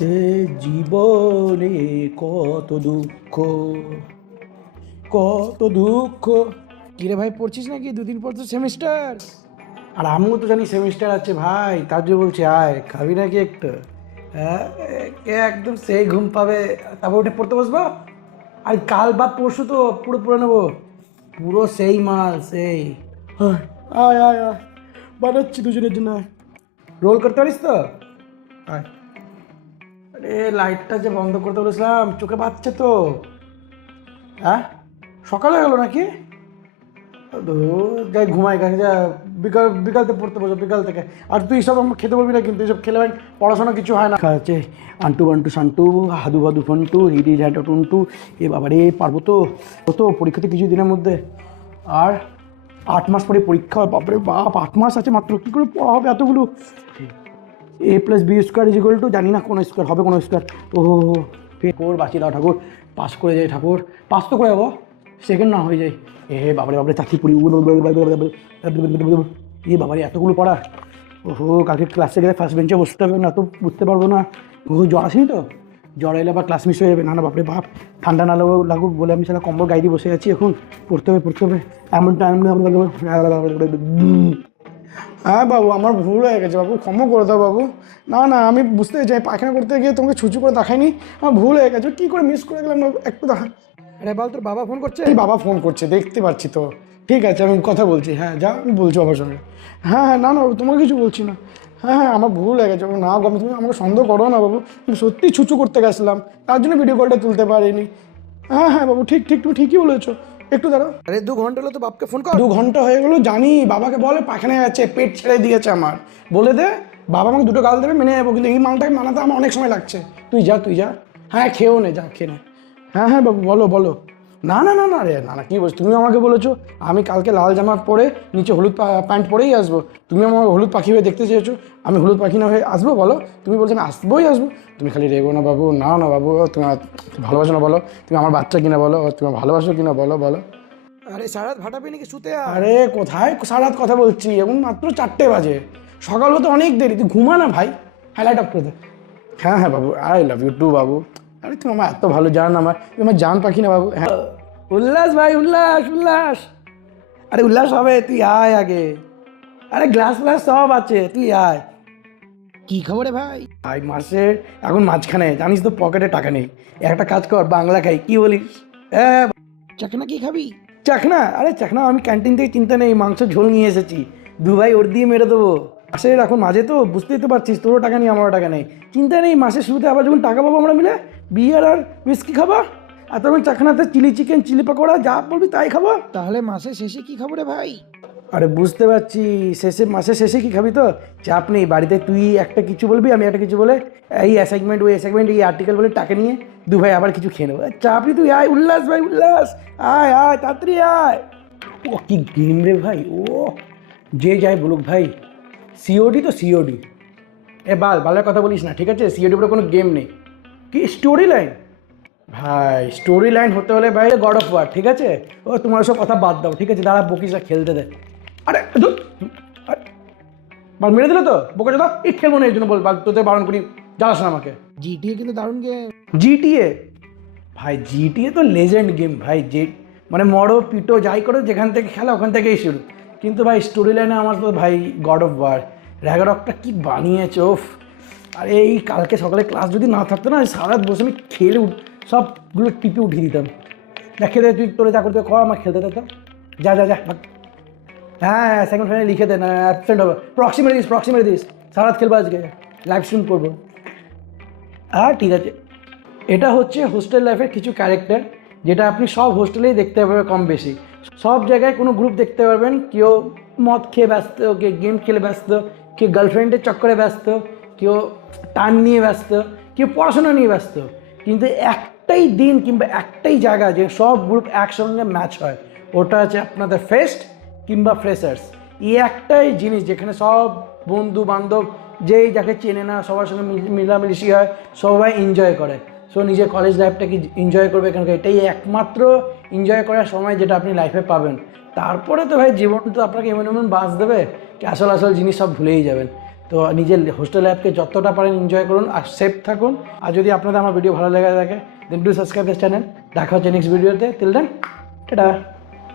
এ জীবনে কত দুঃখ কত দুঃখ। কিরে ভাই পড়ছিস নাকি? দুদিন পর তো সেমিস্টার আর আমিও তো জানি সেমিস্টার আছে ভাই তার জন্য বলছি আয় খাবি নাকি একটু? হ্যাঁ একদম সেই ঘুম পাবে। তারপর উঠে পড়তে বসবো? আর কাল বা পরশু তো পুরো পড়ে নেব। পুরো সেই মাল সেই। আয় আয় আয় বানাচ্ছি দুজনের জন্য। রোল করতে পারিস তো? আয়। আরে লাইটটা যে বন্ধ করতে বলেছিলাম, চোখে বাচ্চা তো। হ্যাঁ? সকালে গেল নাকি? যাই ঘুমাই গেছে যা, বিকাল, বিকালতে পড়তে বসো বিকাল থেকে। আর তুই সব আমার খেতে বলবি না কিন্তু এইসব খেলে পড়াশোনা কিছু হয় না। খাচ্ছে আন্টু বান্টু সান্টু হাদু বাদু, ফন্টু, হিডি ঝ্যান্টু টুন্টু, এ বাবারে, পারব তো? তো পরীক্ষাতে কিছু দিনের মধ্যে। আর আট মাস পরে পরীক্ষা, বাপরে বাপ, আট মাস আছে মাত্র, কী করে পড়া হবে এতগুলো? A plus B square is two জানি না কোনো স্কোয়ার হবে কোনো স্কোয়ার ও ঠাকুর বাঁচিয়ে দাও ঠাকুর পাস করে যাই ঠাকুর পাস তো করে যাব সেকেন্ড না হয়ে যায় এ বাবারে বাবারে চাকরি পড়ি এ বাবারে এতগুলো পড়া ওহো কালকে ক্লাসে গেলে ফার্স্ট বেঞ্চে বসতে হবে না তো বুঝতে পারব না ও জ্বর আসেনি তো জ্বর এলে আবার ক্লাস মিস হয়ে যাবে না না বাপরে বাপ ঠান্ডা না লাগুক লাগুক বলে আমি সেটা কম্বল গাইডি বসে আছি এখন পড়তে হবে পড়তে হবে এমন টাইম হ্যাঁ বাবু আমার ভুল হয়ে গেছে বাবু ক্ষমা করে দাও বাবু। না না আমি বুঝতে চাই পায়খানা করতে গিয়ে তোমাকে ছুচু করে দেখাইনি। আমার ভুল হয়ে গেছে কী করে মিস করে গেলাম একটু দেখা আরে বল তোর বাবা ফোন করছে? বাবা ফোন করছে দেখতে পাচ্ছি তো। ঠিক আছে আমি কথা বলছি হ্যাঁ যা আমি বলছি বাবার সঙ্গে। হ্যাঁ হ্যাঁ না না বাবু তোমাকে কিছু বলছি না। হ্যাঁ হ্যাঁ আমার ভুল হয়ে গেছে না বাবু তুমি আমাকে সন্দেহ করো না বাবু আমি সত্যি ছুচু করতে গেছিলাম তার জন্য ভিডিও কলটা তুলতে পারিনি। হ্যাঁ হ্যাঁ বাবু ঠিক ঠিক তুমি ঠিকই বলেছ। একটু দাঁড়াও। আরে দু ঘণ্টা হলো তো বাপকে ফোন কর। দু ঘণ্টা হয়ে গেলো, জানি বাবাকে বলে পাখানে আছে পেট ছেড়ে দিয়েছে আমার। বলে দে, বাবা আমাকে দুটো গাল দেবে, মেনে যাব কিন্তু এই মালটাকে মানাতে আমার অনেক সময় লাগছে। তুই যা তুই যা। হ্যাঁ খেয়েও নে, যা, খেয়ে নে। হ্যাঁ হ্যাঁ বাবু, বলো বলো। না না না না রে না না কী বলছো? তুমি আমাকে বলেছ আমি কালকে লাল জামা পরে নিচে হলুদ প্যান্ট পরেই আসব। তুমি আমার হলুদ পাখি হয়ে দেখতে চেয়েছো আমি হলুদ পাখি না হয়ে আসব বলো? তুমি বলছো আমি আসবোই আসব। তুমি খালি রেগো না বাবু না না বাবু তুমি ভালোবাসো না বলো। তুমি আমার বাচ্চা কিনা বলো তুমি ভালোবাসো কিনা বলো বলো। আরে সারাত ভাটাবি নাকি শুতে আরে কোথায়? সারা রাত কথা বলছি এখন মাত্র চারটে বাজে। সকাল হতে অনেক দেরি তুই ঘুমা না ভাই? হাইলাইট অফ করে দে। হ্যাঁ হ্যাঁ বাবু আই লাভ ইউ টু বাবু। আরে তুমি আমার এত ভালো জান আমার তুমি আমার জান পাখি না বাবু। হ্যাঁ। উল্লাস ভাই উল্লাস উল্লাস। আরে উল্লাস হবে তুই আয় আগে। আরে গ্লাস ফ্লাস সব আছে তুই আয়। কি খবরে ভাই? আই মাসে এখন মাঝখানে জানিস তো পকেটে টাকা নেই। একটা কাজ কর বাংলা খাই কি বলিস? হ্যাঁ চাকনা কি খাবি? চাখনা আরে চাখনা আমি ক্যান্টিন থেকে চিন্তা নেই মাংস ঝোল নিয়ে এসেছি। দু ভাই ওর দিয়ে মেরে দেবো। মাসের এখন মাঝে তো বুঝতেই তো পারছিস তোরও টাকা নেই আমারও টাকা নেই। চিন্তা নেই মাসের শুরুতে আবার যখন টাকা পাবো আমরা মিলে বিয়ার আর উইস্কি খাবা? আর তখন চাখনাতে চিলি চিকেন চিলি পকোড়া যা বলবি তাই খাব। তাহলে মাসে শেষে কি খবরে ভাই? আরে বুঝতে পারছি শেষে মাসের শেষে কি খাবি তো? চাপ নেই বাড়িতে তুই একটা কিছু বলবি আমি একটা কিছু বলে এই অ্যাসাইনমেন্ট ওই অ্যাসাইনমেন্ট এই আর্টিকেল বলে টাকা নিয়ে দু ভাই আবার কিছু খেয়ে নেব। চাপ নেই তুই আয় উল্লাস ভাই উল্লাস। আয় আয় তাড়াতাড়ি আয়। ও কি গেম রে ভাই ও। যে যাই বলুক ভাই সিওডি তো সিওডি এ বাল বালের কথা বলিস না ঠিক আছে? সিওডি বলে কোনো গেম নেই। কি স্টোরি লাইন ভাই স্টোরি লাইন হতে হলে ভাই গড অফ ওয়ার ঠিক আছে? ও তোমার সব কথা বাদ দাও ঠিক আছে? দাঁড়া বকিসা খেলতে দে। আরে বাল মেরে দিল তো? বকে দাও এই খেলব না এর জন্য বল তোদের বারণ করি জ্বালাস না আমাকে। জিটিএ কিন্তু দারুণ গেম জিটিএ ভাই জিটিএ তো লেজেন্ড গেম ভাই যে মানে মরো পিটো যাই করো যেখান থেকে খেলা ওখান থেকেই শুরু। কিন্তু ভাই স্টোরি লাইনে আমার তো ভাই গড অফ ওয়ার র্যাগারকটা কি বানিয়েছে ওফ আর এই কালকে সকালে ক্লাস যদি না থাকতো না সারা বসে আমি খেলে উঠ- সবগুলো টিপে উঠিয়ে দিতাম। খেতে দে, তুই তোরে যা করতে কর আমার খেলতে দে তো? যা যা যা। হ্যাঁ সেকেন্ড ফাইনাল লিখে দে না অ্যাবসেন্ট হবে। প্রক্সিমেট দিস প্রক্সিমেট দিস। সারা রাত খেলব আজকে। লাইভ স্ট্রিম করব। হ্যাঁ ঠিক আছে এটা হচ্ছে হোস্টেল লাইফের কিছু ক্যারেক্টার যেটা আপনি সব হোস্টেলেই দেখতে পারবেন কম বেশি। সব জায়গায় কোনো গ্রুপ দেখতে পারবেন কেউ মদ খেয়ে ব্যস্ত কেউ গেম খেলে ব্যস্ত কেউ গার্লফ্রেন্ডের চক্করে ব্যস্ত কেউ টান নিয়ে ব্যস্ত কেউ পড়াশোনা নিয়ে ব্যস্ত। কিন্তু একটাই দিন কিংবা একটাই জায়গা যে সব গ্রুপ একসঙ্গে ম্যাচ হয়, ওটা হচ্ছে আপনাদের ফেস্ট কিংবা ফ্রেশার্স এই একটাই জিনিস যেখানে সব বন্ধু বান্ধব যেই যাকে চেনে না, সবার সঙ্গে মিল- মিলামিশি হয়, সবাই এনজয় করে। সো নিজের কলেজ লাইফটাকে এনজয় করবে কি এটাই একমাত্র এনজয় করার সময় যেটা আপনি লাইফে পাবেন। তারপরে তো ভাই জীবন তো আপনাকে এমন এমন বাস দেবে কি আসল আসল জিনিস সব ভুলেই যাবেন। তো নিজের হোস্টেল অ্যাপকে যতটা পারেন এনজয় করুন আর সেফ থাকুন। আর যদি আপনাদের আমার ভিডিও ভালো লেগে থাকে then do subscribe this channel দেখা হচ্ছে নেক্সট ভিডিওতে তিল দেন টাটা